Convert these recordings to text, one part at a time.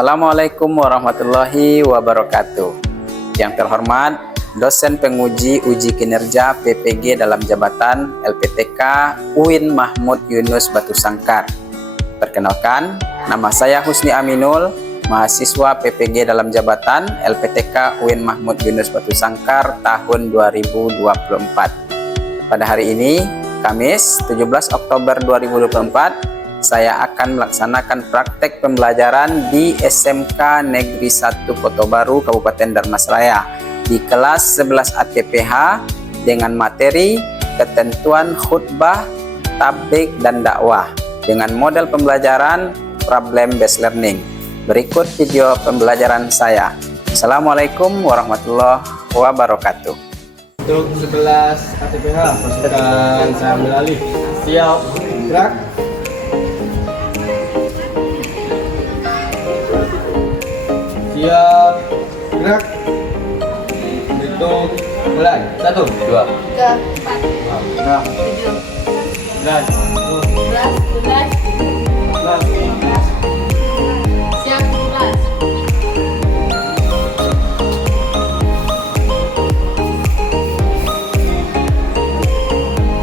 Assalamualaikum warahmatullahi wabarakatuh. Yang terhormat, dosen penguji uji kinerja PPG dalam jabatan LPTK UIN Mahmud Yunus Batu Sangkar. Perkenalkan, nama saya Husni Aminul, mahasiswa PPG dalam jabatan LPTK UIN Mahmud Yunus Batu Sangkar tahun 2024. Pada hari ini, Kamis 17 Oktober 2024, saya akan melaksanakan praktek pembelajaran di SMK Negeri 1 Kota Baru, Kabupaten Dharmasraya di kelas 11 ATPH dengan materi ketentuan khutbah, tabligh, dan dakwah dengan model pembelajaran problem based learning. Berikut video pembelajaran saya. Assalamualaikum warahmatullahi wabarakatuh. Untuk 11 ATPH, pasukan saya ambil alih. Siap, gerak. Siap, gerak. Hitung, mulai. 1, 2, 3, 4, 5, 6, 7, 9, 11, 12, 13, 14. Siap, 14.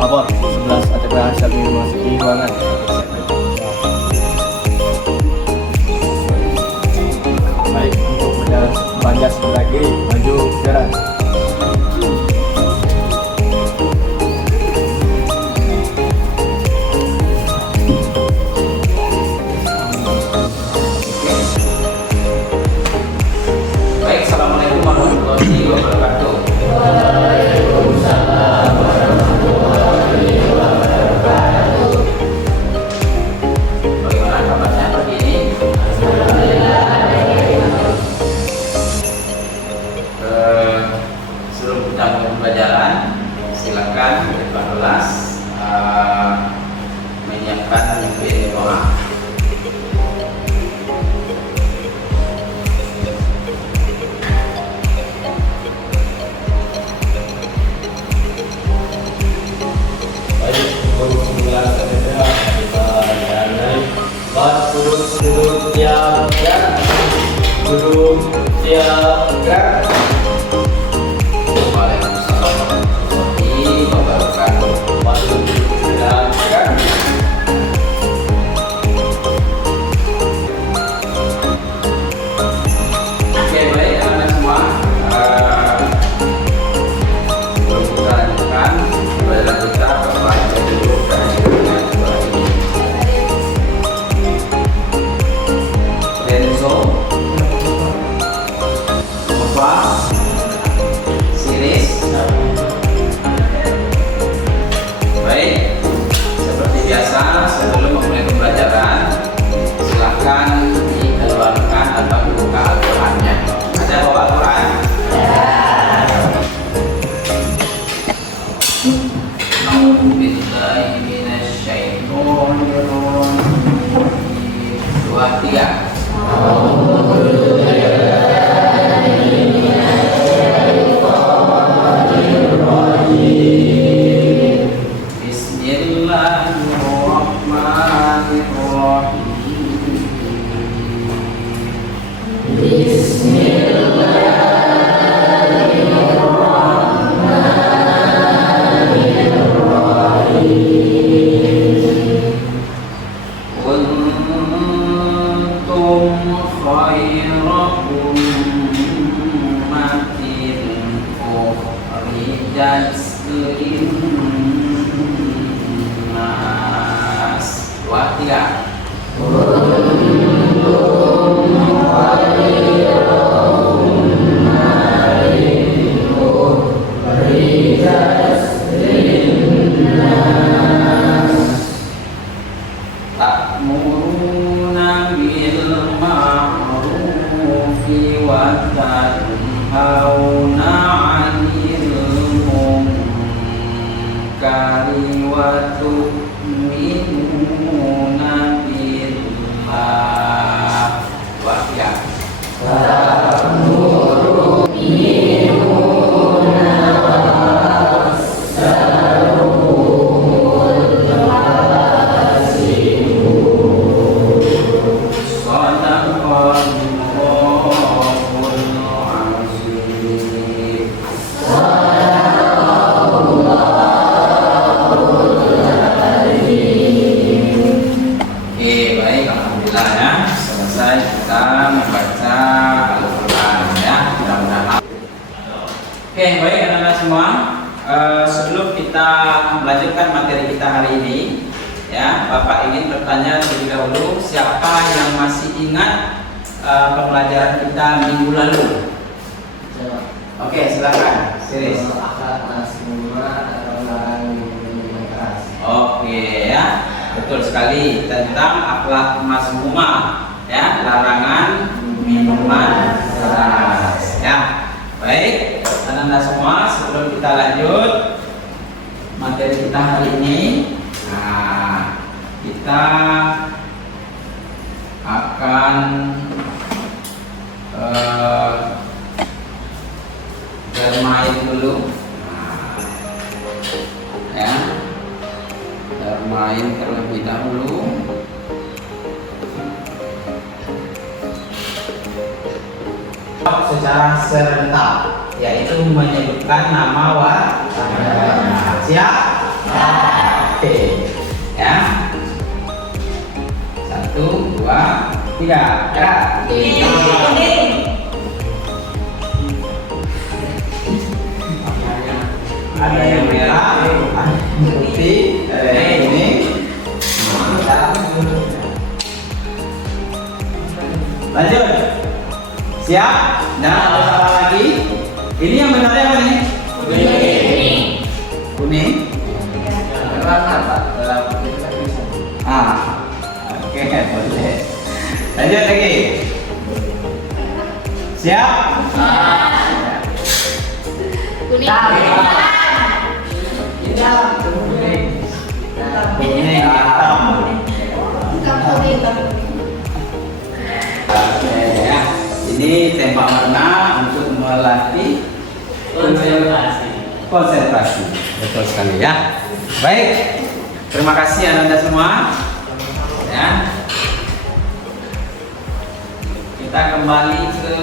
Lapor, 11 ATPH siap memasuki ruangan. Baik, untuk panjat sebelah kiri, maju jalan. Baik, Assalamualaikum warahmatullahi wabarakatuh. Bagaimana kabarnya pagi ini? Sebelum kita mulai pembelajaran, silakan Pak kelas menyiapkan nyumpin doa. Baik, untuk 11 ATPH kita jalan. Duduk siap gerak. Duduk siap gerak. Waalaikumsalam warahmatullahi wabarakatuh. Maju siap gerak. Oke, baik teman-teman semua. Sebelum kita lanjutkan pembelajaran kita, Bapak baca dulu dengan suara ini. Renzo, Nova, Siris. Baik, seperti biasa sebelum memulai pembelajaran, silakan dikeluarkan atau dibuka Al-Qurannya. Ada bawa Al-Quran? A'udzubillahiminasyaitonirrajim. 2, 3. Bismillahirrahmanirrahim. Kuntum khayra ummatin ukhrijat linnas. 2, 3. Ta'muruna bil ma'rufi wa tanhauna 'anil munkari wa tu'minuna billah. Wa ya. Sadaqallahu sebelum kita melanjutkan materi kita hari ini, ya, Bapak ingin bertanya terlebih dahulu, siapa yang masih ingat pembelajaran kita minggu lalu? Oke, silakan. Serius. Akhlak mazmumah atau larangan minuman keras. Oke, ya, betul sekali tentang akhlak mazmumah, ya, larangan minuman keras. Ya, baik, anak-anak semua, sebelum kita lanjut materi kita hari ini, nah, kita akan bermain dulu. Nah, ya, bermain terlebih dahulu. Secara serentak, yaitu menyebutkan nama wajahnya. Siap? Oke, ya. 1, 2, 3. Ya. Ada yang merah, ada yang putih, ada yang kuning. Lanjut. Siap? Jangan ada salah lagi. Ini yang benarnya apa nih? Kuning. Kuning. Warna Pak, dalam itu kan bisa. Oke, boleh. Lanjut lagi. Siap? Kuning. Kuning, hitam. Oke, ya. Ini tema warna untuk melatih konsentrasi. Betul sekali, ya. Baik. Terima kasih Anda semua. Ya. Kita kembali ke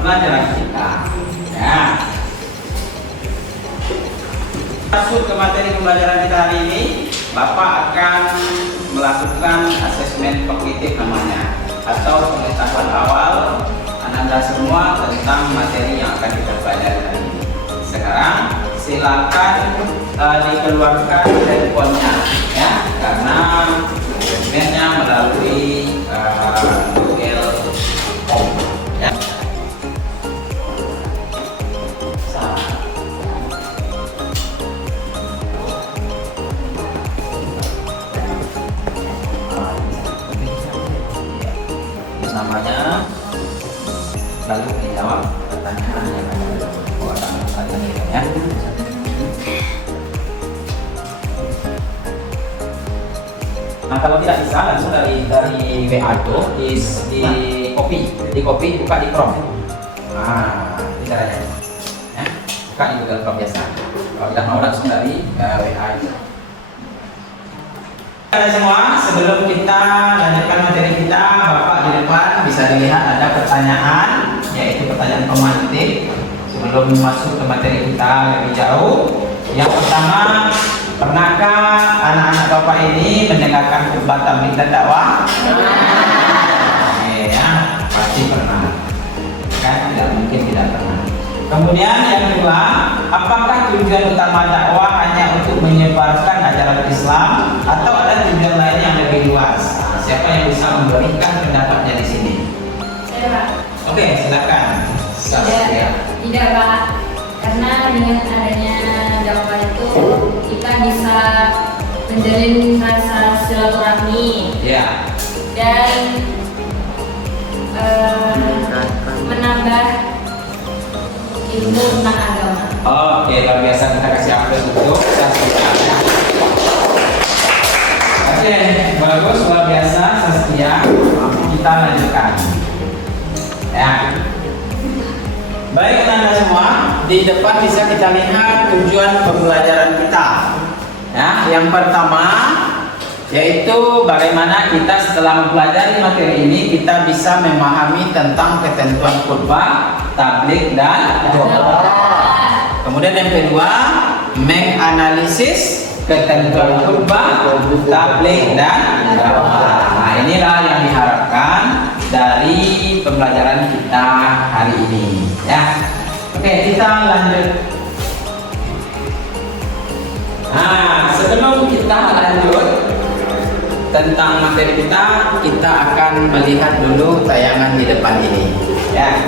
pelajaran kita. Ya. Masuk ke materi pembelajaran kita hari ini, Bapak akan melakukan asesmen kognitif namanya, atau pengetahuan awal Anda semua tentang materi yang akan kita pelajari hari ini. Sekarang silakan dikeluarkan handphonenya, ya, karena asesmennya melalui Google Home. Ya. Namanya, lalu dijawab pertanyaan yang ada ya. Nah, kalau tidak bisa langsung dari WA itu di copy buka di Chrome. Nah, ini caranya. Ya, buka di Google Chrome biasa. Kalau tidak mau langsung dari WA itu. Semua, sebelum kita lanjutkan materi kita, Bapak di depan bisa dilihat ada pertanyaan, yaitu pertanyaan pemantik sebelum masuk ke materi kita lebih jauh. Yang pertama, pernahkah anak-anak Bapak ini mendengarkan khutbah tabligh dan dakwah? Ya, pasti pernah. Kan tidak mungkin tidak pernah. Kemudian yang kedua, apakah tujuan utama dakwah hanya untuk menyebarkan ajaran Islam atau ada tujuan lain yang lebih luas? Nah, siapa yang bisa memberikan pendapatnya di sini? Saya, Pak. Oke, silakan. Tidak, Pak. Karena dengan adanya dakwah itu kita bisa menjalin rasa silaturahmi Ya. dan menambah ilmu tentang agama. Oke, luar biasa, kita kasih aplaus untuk Saskia. Oke, bagus, luar biasa Saskia. Kita lanjutkan. Ya. Baik anak-anak semua, di depan bisa kita lihat tujuan pembelajaran kita. Ya, yang pertama yaitu bagaimana kita setelah mempelajari materi ini kita bisa memahami tentang ketentuan khutbah, tabligh dan dakwah. Kemudian yang kedua, menganalisis ketentuan khutbah, tabligh dan dakwah. Nah, inilah yang diharapkan dari pembelajaran kita hari ini, ya. Oke, kita lanjut. tentang materi kita akan melihat dulu tayangan di depan ini, ya.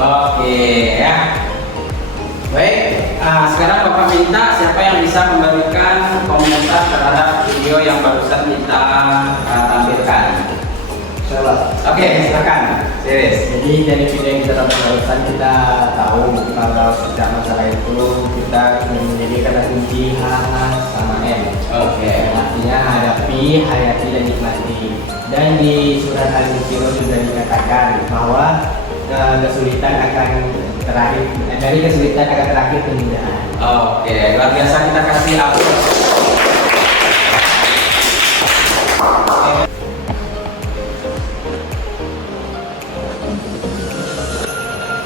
Oke ya. Baik, sekarang Bapak minta siapa yang bisa memberikan komentar terhadap video yang barusan kita tampilkan. Oke, silakan. Serius. Jadi dari video yang kita tonton barusan kita tahu kalau setiap masalah itu kita menjadikan kunci H sama M. Oke. Artinya hadapi, hayati dan nikmati. Dan di surat Al-Insyirah sudah dikatakan bahwa kesulitan akan terakhir, dari kesulitan akan terakhir kemudahan. Oke, luar biasa, kita kasih aplaus.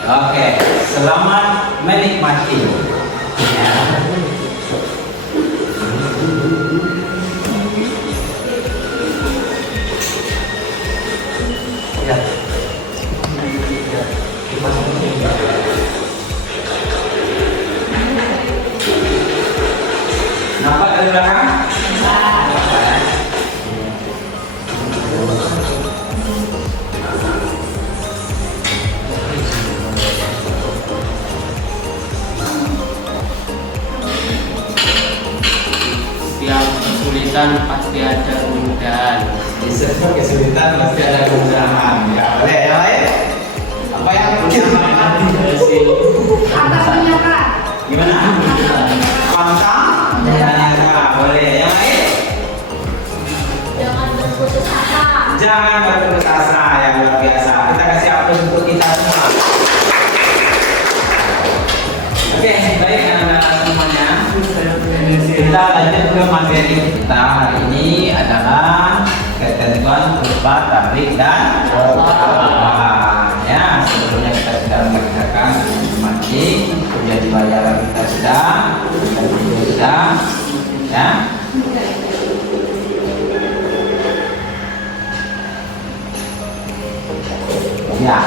Oke, selamat menikmati. Ya. Nampak dari belakang? Setiap kesulitan pasti ada kemudahan. Di setiap kesulitan pasti ada kemudahan. Ya, boleh ya, baik. Apa yang Apa punya Kak? gimana? Pantang? Ya, boleh. Yang lain? Jangan berputus asa. Jangan berputus asa, yang luar biasa. Kita kasih aplaus untuk kita semua. Oke, baik anak-anak semuanya. Kita lanjut ke materi kita hari ini adalah ketentuan kurva, tablik dan ya. Sebelumnya kita sudah mengerjakan matematik, jadi bayaran kita sudah, dan video sudah, ya. Ya,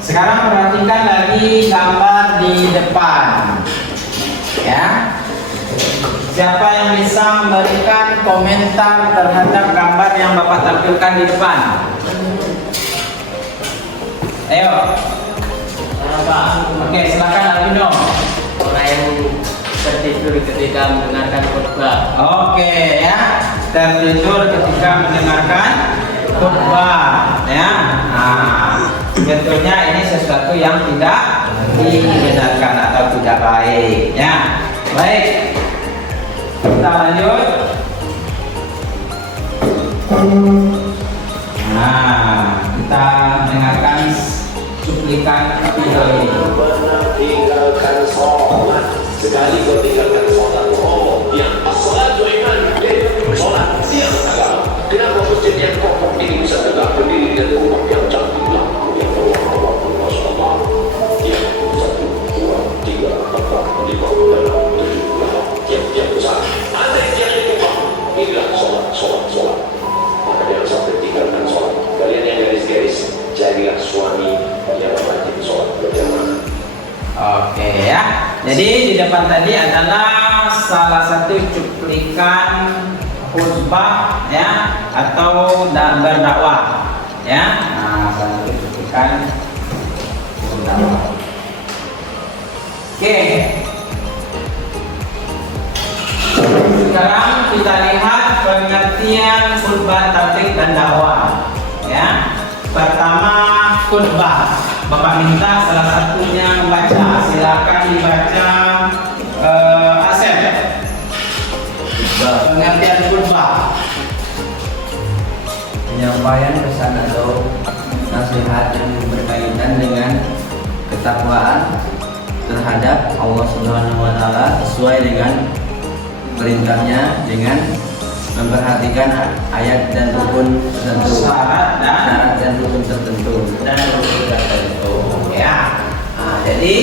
sekarang perhatikan lagi gambar di depan, ya. Siapa yang bisa memberikan komentar terhadap gambar yang Bapak tampilkan di depan? Ayo. Oke, silakan Alvino. Orang yang tertidur ketika mendengarkan khutbah. Oke, ya. Tertidur ketika mendengarkan khutbah, ya. Tentunya ini sesuatu yang tidak dibenarkan atau tidak baik, ya. Baik, kita lanjut. Kita mendengarkan cuplikan video ini. Tinggalkan sholat. Sekali kau tinggalkan sholat, yang sholat iman, sholat siang agama. Kenapa masjid yang kokoh ini bisa tegak berdiri dan rumah yang cantik lampu yang berwarna-warni? Masya Allah. Ya, 1, 2, 3, 4, 5, 6, 7, 8. Tiap-tiap besar. Ada yang jangan lupa. Inilah sholat. Maka jangan sampai tinggalkan sholat. Kalian yang garis-garis, jadilah suami yang rajin sholat berjamaah. Oke, ya. Jadi di depan tadi adalah salah satu cuplikan khutbah, ya, atau berdakwah, ya. Salah mengerjakan dakwah. Oke. Sekarang kita lihat pengertian khutbah tabligh dan dakwah. Ya. Pertama, khutbah. Bapak minta salah satunya membaca. Silakan dibaca. Asep. Pengertian khutbah. Penyampaian pesan atau nasihat yang berkaitan dengan ketakwaan terhadap Allah Subhanahu wa taala sesuai dengan perintahnya dengan memperhatikan ayat dan rukun tertentu, syarat dan rukun tertentu. Ya. Nah, jadi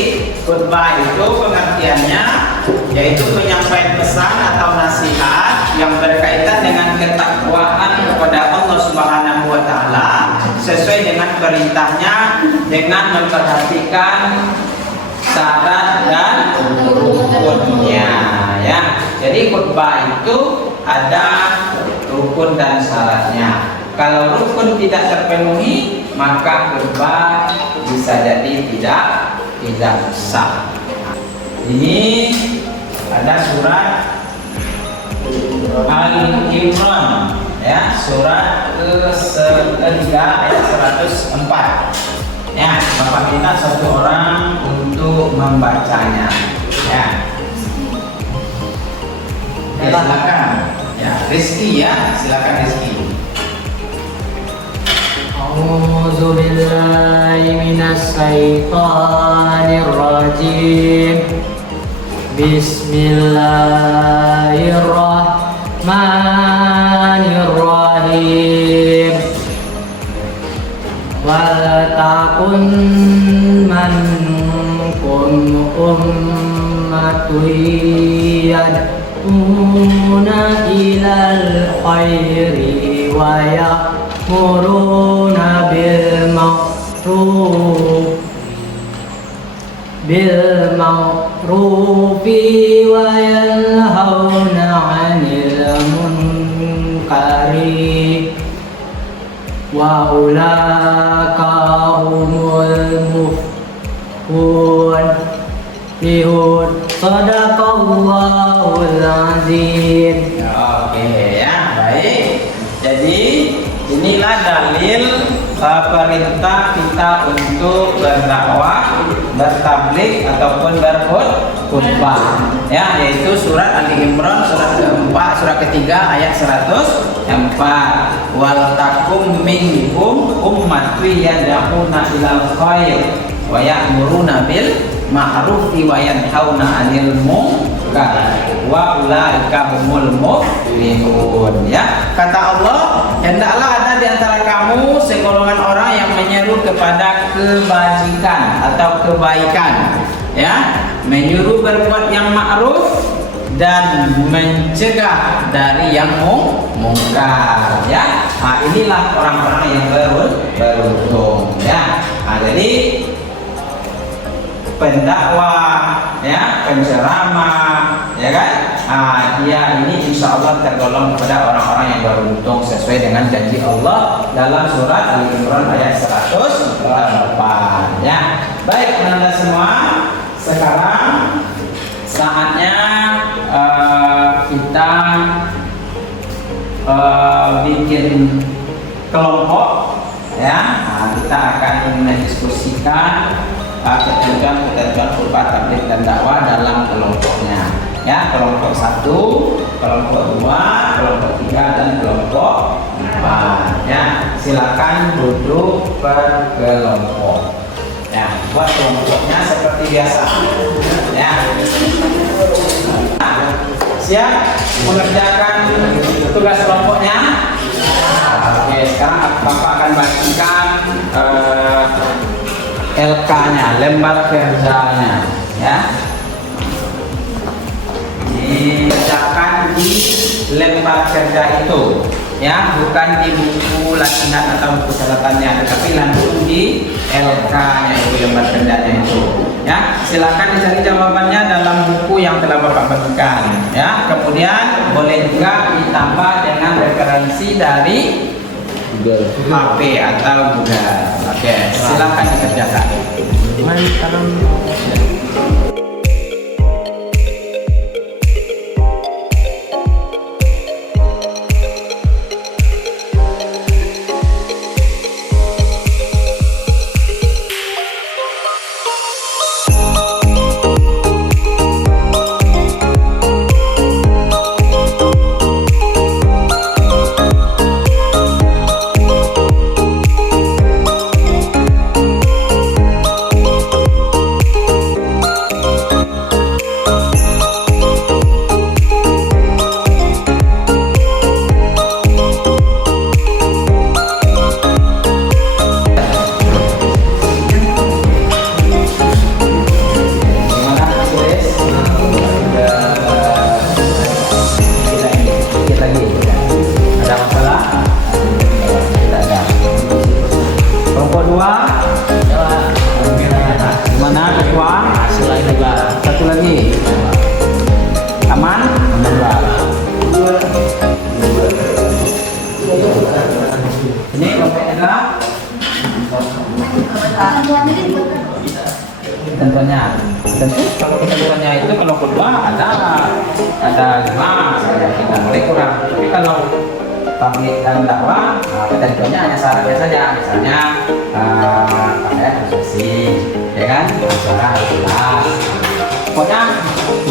khutbah itu pengertiannya yaitu penyampaian pesan atau nasihat yang berkaitan dengan ketakwaan kepada Allah Subhanahu wa taala sesuai dengan perintahnya dengan memperhatikan syarat dan rukunnya, ya. Jadi khutbah itu ada rukun dan syaratnya. Kalau rukun tidak terpenuhi, maka khutbah bisa jadi tidak sah. Ini ada surat Al-Imran, ya, surat ketiga ayat 104. Ya, Bapak minta satu orang untuk membacanya. Ya. Silakan. Ya, Rizky ya, silakan Rizky. A'udzu billahi minasyaitonir rajim. Bismillahirrahmanirrahim. Wal takun minkum ummatun yad'una ilal khairi wa ya'muruna bil ma'rufi wa yanhauna 'anil munkari wa ulaka humul muflihun. Sadaqallahul azim. Oke, ya, baik. Jadi inilah dalil perintah kita untuk berdakwah, bertabligh ataupun berkhutbah, ya, yaitu surat Ali Imran surat keempat, surat ketiga ayat 104. Wal takum minkum ummatun yad'una ilal khair wa ya'muruna bil ma'rufi wa yanhauna 'anil munkar wa ulaika humul muflihun. Ya, kata Allah, hendaklah ada di antara kamu segolongan orang yang menyeru kepada kebajikan atau kebaikan, ya, menyuruh berbuat yang ma'ruf dan mencegah dari yang mungkar, ya. Nah, inilah orang-orang yang beruntung, ya. Nah, jadi pendakwah, ya, penceramah, ya kan, dia ini insya Allah tergolong kepada orang-orang yang beruntung sesuai dengan janji Allah dalam surat Ali Imran ayat 104. Ya, baik teman-teman semua, sekarang saatnya kita bikin kelompok, ya. Nah, kita akan mendiskusikan ketentuan khutbah tabligh dan dakwah dalam kelompoknya, ya. Kelompok 1, kelompok 2, kelompok 3 dan kelompok 4, ya. Silakan duduk per kelompok, ya. Buat kelompoknya seperti biasa, ya. Siap mengerjakan tugas kelompoknya? Oke, sekarang Bapak akan bagikan LK-nya, lembar kerjanya, ya. Dikerjakan di lembar kerja itu, ya, bukan di buku latihan atau buku catatannya, tetapi langsung di LK-nya itu, lembar kerjanya itu, ya. Silakan dicari jawabannya dalam buku yang telah Bapak bagikan, ya. Kemudian boleh juga ditambah dengan referensi dari HP atau Google. Oke, silakan dikerjakan. Tentunya, kalau ketentuannya itu kalau kedua ada 5, kita mulai kurang. Tapi kalau pamit dan dakwah, ketentuannya hanya syaratnya saja, misalnya pakaian harus bersih, ya kan? Suara harus jelas. Pokoknya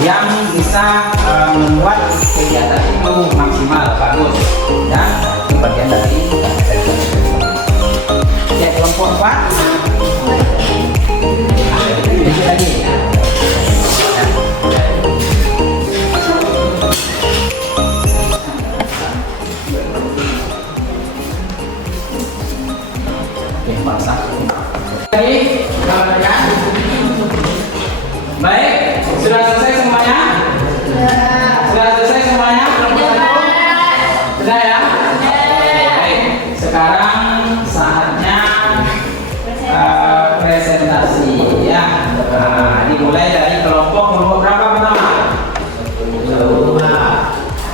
yang bisa membuat kegiatan itu maksimal, bagus, ya. Itu bagian dari ketentuan. Ya, kelompok 4. Lagi. Oke, masak. Lagi, gambarnya. Baik, sudah selesai semuanya? Sudah selesai semuanya? Sudah ya? Baik, sekarang saatnya presentasi ya. Dimulai dari kelompok berapa pertama?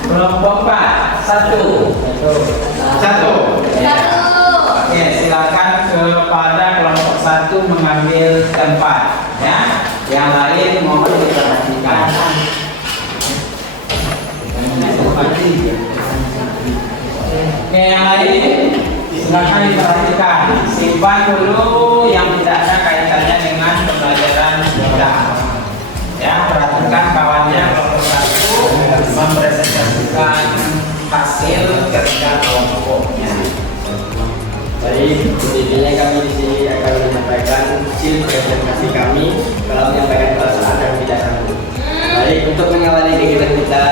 Kelompok 4. Satu. Ya. Oke, silakan kepada kelompok 1 mengambil tempat ya. Yang lain mohon diperhatikan. Oke, yang lain silakan diperhatikan. Simpan dulu yang tidak ada kaitannya dengan pembelajaran kita. Ya, perhatikan kawannya kelompok 1 mempresentasikan hasil kerja kelompoknya. Jadi intinya kami di sini akan menyampaikan hasil presentasi kami dalam menyampaikan perasaan dan pikiran. Baik, untuk mengawali kegiatan kita,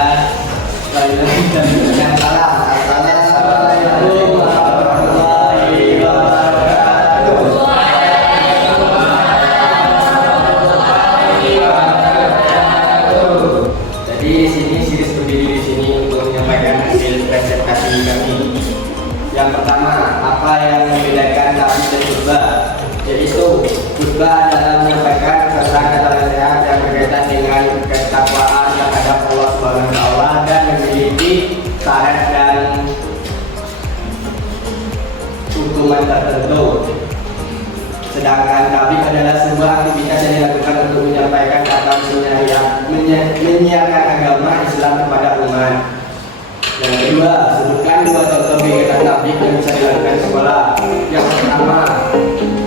yang salam. Assalamualaikum warahmatullahi wabarakatuh. Jadi di sini Siris berdiri di sini untuk menyampaikan hasil presentasi kami. Yang pertama, apa yang membedakan kami dan khutbah? Yaitu khutbah adalah menyampaikan kata-kata nasihat yang berkaitan dengan ketakwaan terhadap Allah Subhanahu wa Ta'ala dan memiliki syarat dan hukuman tertentu. Sedangkan tabligh adalah sebuah aktivitas yang dilakukan untuk menyampaikan atau menyiarkan agama Islam kepada umat. Yang kedua, sebutkan 2 contoh kegiatan tabligh yang bisa dilakukan di sekolah. Yang pertama,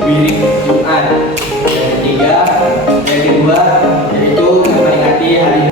wirid Jumat. Yang ketiga, yang kedua, yaitu memperingati hari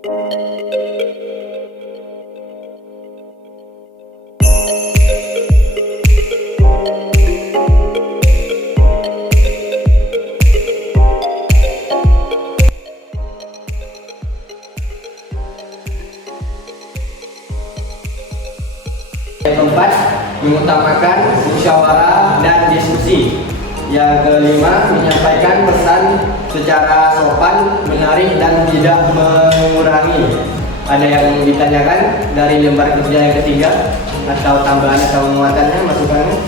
Yang keempat, mengutamakan musyawarah dan diskusi. Yang kelima, menyampaikan pesan secara sopan, menarik dan tidak mengurangi. Ada yang ditanyakan dari lembar kerja yang ketiga atau tambahan atau muatannya, masukannya?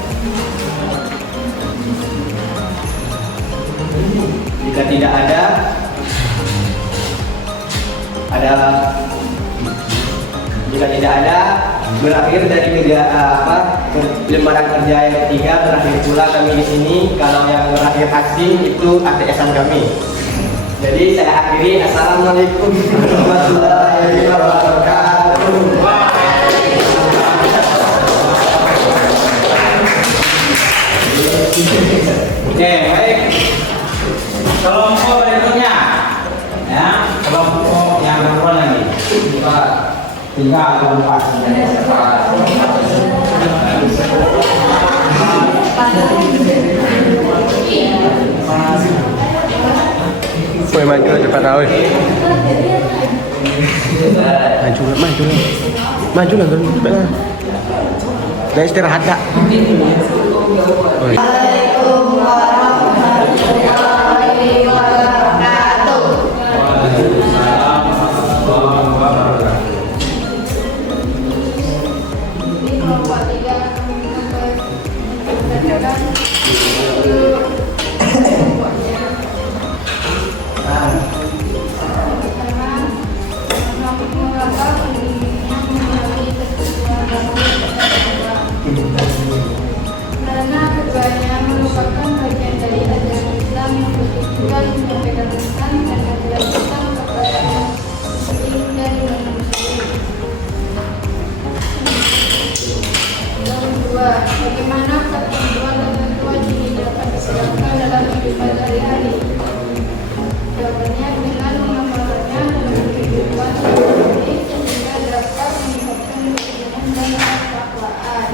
Jika tidak ada jika tidak ada, berakhir dari lembaran kerja yang ketiga, berakhir pula kami di sini. Kalau yang berakhir aksi itu ATS-an kami. Jadi saya akhiri, assalamualaikum warahmatullahi wabarakatuh. Oke, baik. Kelompok berikutnya, ya, kelompok yang berapa lagi? 3 atau 4. Woi, maju lah cepat lah, woi. Maju lah, maju lah, cepat lah. Dah istirahat tak? Woi. Karena keduanya merupakan bagian dari ajaran Islam yang bertujuan menyampaikan pesan dan ajaran Islam kepada muslim dan non-muslim. Yang kedua, bagaimana ketentuan ketentuan ini dapat diterapkan dalam kehidupan sehari-hari? Jawabannya dengan mengamalkannya dalam kehidupan sehari-hari sehingga dapat meningkatkan keimanan dan ketakwaan.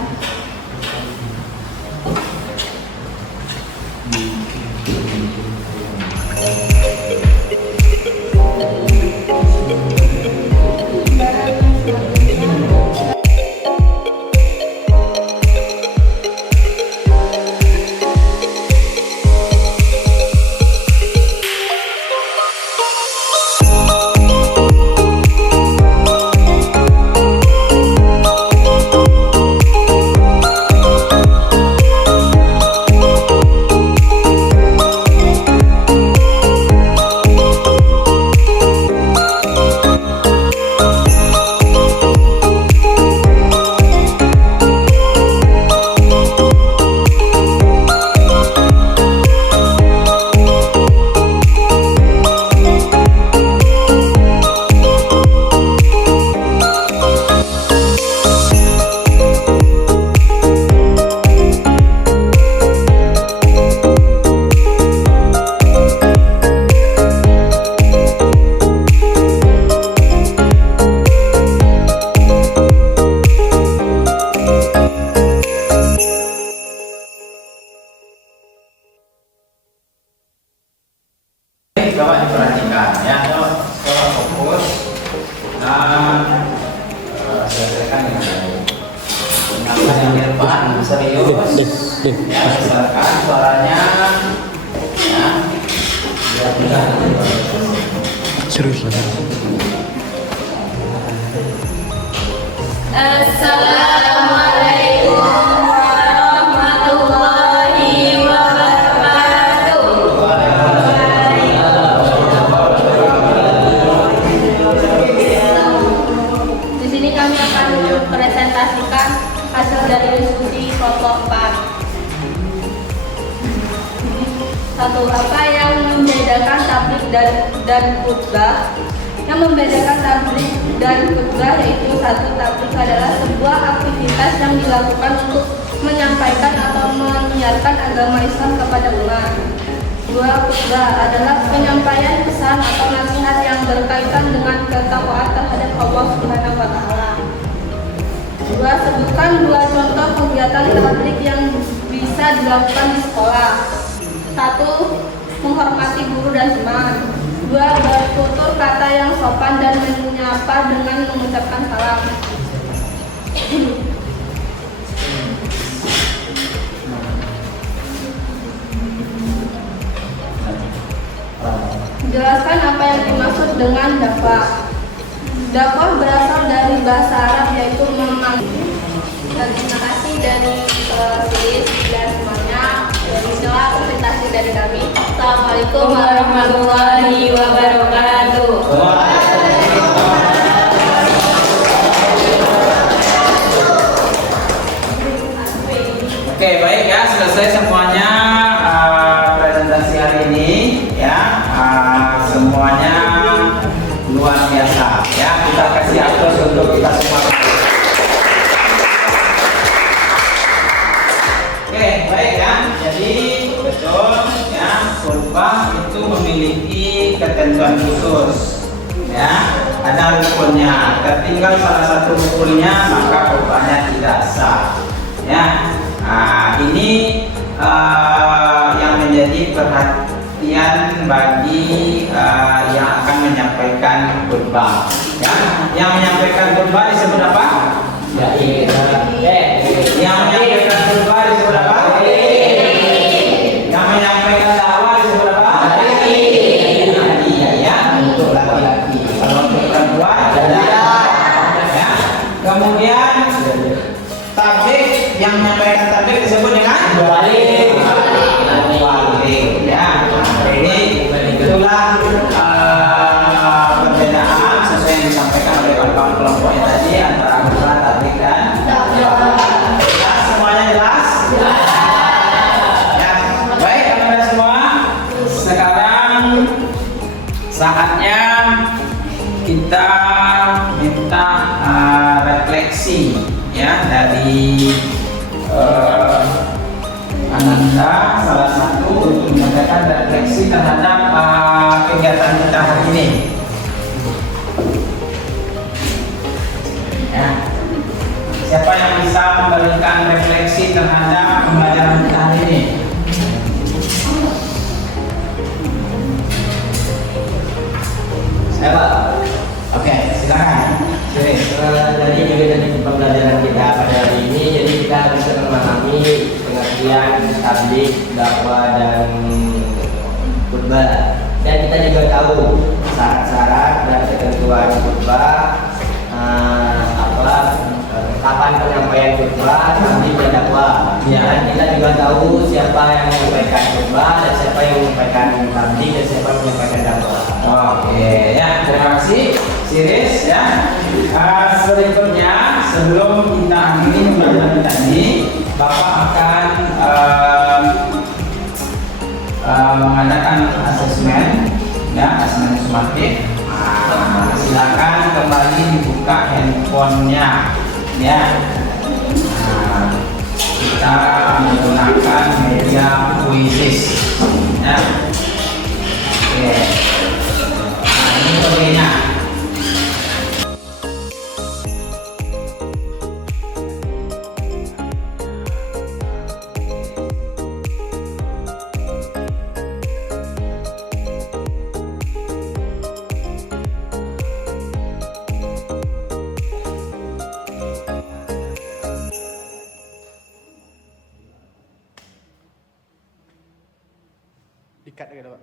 Coba diperhatikan ya, kalau fokus dan selesaikan dengan baik. Apa yang di depan serius, ya, misalkan suaranya, ya, biar mudah. Serius lah. Assalamualaikum warahmatullahi wabarakatuh. Di sini kami akan mempresentasikan hasil dari diskusi kelompok 4. Satu, apa yang membedakan tabligh dan khutbah? Yang membedakan tabligh dan khutbah yaitu satu, tabligh adalah sebuah aktivitas yang dilakukan untuk menyampaikan atau menyiarkan agama Islam kepada umat. Dua, khutbah adalah penyampaian pesan atau nasihat yang berkaitan dengan ketakwaan Dua, sebutkan dua contoh kegiatan tablik yang bisa dilakukan di sekolah. 1. Menghormati guru dan teman. 2. Bertutur kata yang sopan dan menyapa dengan mengucapkan salam. Jelaskan apa yang dimaksud dengan dakwah. Dakwah berasal dari bahasa Arab yaitu memanggil. Dan terima kasih dari Filis dan semuanya. Inilah presentasi dari kami. Assalamualaikum warahmatullahi wabarakatuh. Oke, baik ya, selesai semuanya presentasi hari ini ya. Semuanya luar biasa ya. Kita kasih aplaus untuk kita semua. Oke, baik ya. Jadi betul ya, khutbah itu memiliki ketentuan khusus ya. Ada rukunnya. Tertinggal salah satu rukunnya maka khutbahnya tidak sah ya. Nah, ini yang menjadi perhatian bagi yang akan menyampaikan khutbah. Ya, yang menyampaikan khutbah disebut apa? Yang menyampaikan khutbah disebut apa? Yang menyampaikan dakwah disebut apa? Iya ya, untuk laki-laki. Kalau untuk perempuan ya. Kemudian tabligh, yang menyampaikan tabligh disebut dengan wali ya. Ini itulah perbedaan sesuai yang disampaikan oleh kawan-kawan kelompok yang tadi antara khutbah, tabligh dan dakwah. Jelas semuanya jelas? Ya. Baik, teman-teman semua. Sekarang saatnya kita minta refleksi ya dari Ananda, salah satu untuk menyampaikan refleksi terhadap kegiatan kita hari ini. Ya. Siapa yang bisa memberikan refleksi terhadap pembelajaran kita hari ini? Saya Pak. Oke, silakan. Dari kegiatan pembelajaran kita pada hari ini, jadi kita bisa memahami pengertian tabligh, dakwah dan khutbah. Dan kita juga tahu syarat-syarat dan ketentuan khutbah, kapan penyampaian khutbah, tabligh dan dakwah. Dan kita juga tahu siapa yang menyampaikan khutbah dan siapa yang menyampaikan tabligh dan siapa yang menyampaikan dakwah. Oke, ya, terima kasih Siris ya. Berikutnya sebelum kita akhiri pembelajaran kita ini, Bapak akan mengadakan asesmen ya, asesmen sumatif. Silakan kembali dibuka handphonenya ya. Kita menggunakan media Quizzes ya. Oke. Ini kodenya. Dikat lagi Pak.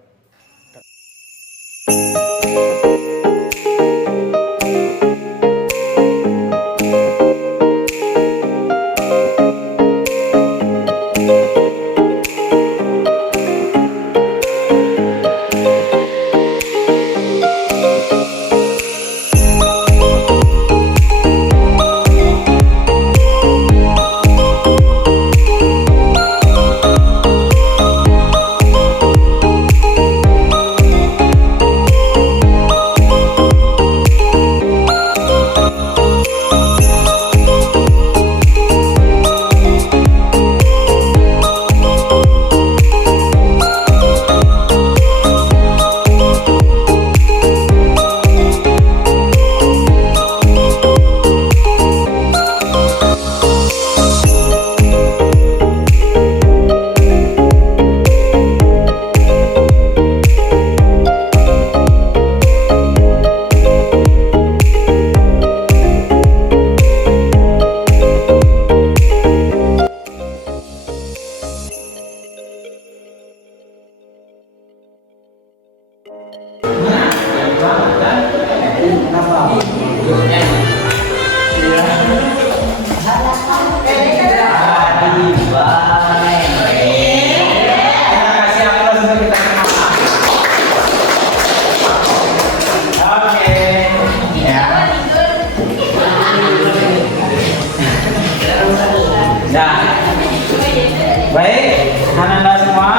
Baik, anak-anak semua,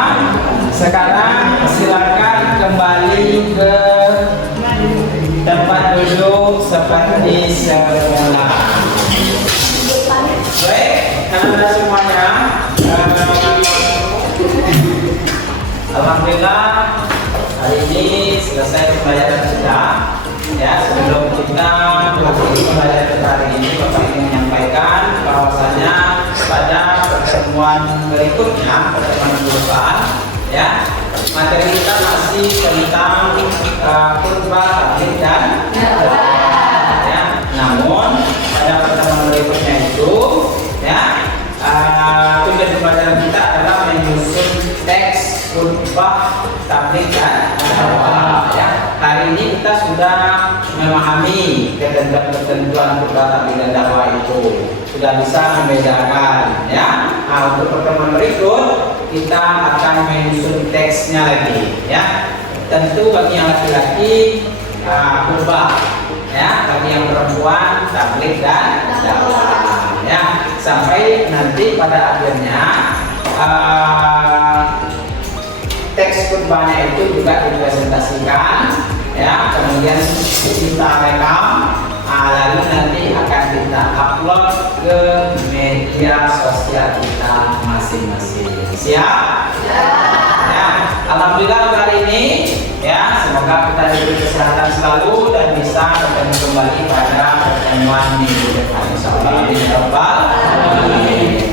sekarang silakan kembali ke tempat duduk seperti semula. Baik, anak-anak semuanya, alhamdulillah hari ini selesai pembelajaran kita. Ya, sebelum kita mengakhiri pembelajaran hari ini, Bapak ingin menyampaikan bahwasanya pada pertemuan berikutnya, pertemuan depan, ya, materi kita masih tentang khutbah, taklim dan ya. Namun pada pertemuan berikutnya itu, ya, tujuan pembelajaran kita adalah menyusun teks khutbah, taklim dan ya. Hari ini kita sudah memahami ketentuan khutbah, taklim dan dakwah itu, sudah bisa membedakan, ya. Nah, untuk pertemuan berikut kita akan menyusun teksnya lagi, ya. Tentu bagi yang laki-laki khutbah, ya. Bagi yang perempuan taklim dan dakwah, ya. Sampai nanti pada akhirnya teks khutbahnya itu juga dipresentasikan, ya, kemudian kita rekam, lalu nanti akan kita upload ke media sosial kita masing-masing. Siap? Ya. Alhamdulillah untuk hari ini, ya, semoga kita diberi kesehatan selalu dan bisa bertemu kembali pada pertemuan minggu depan. Insyaallah.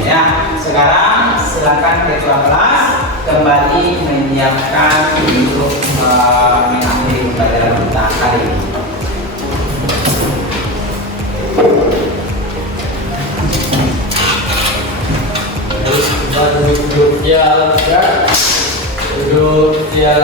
Ya, sekarang silakan ketua kelas kembali menyiapkan untuk mengakhiri pembelajaran kita hari ini. Duduk ya, duduk ya.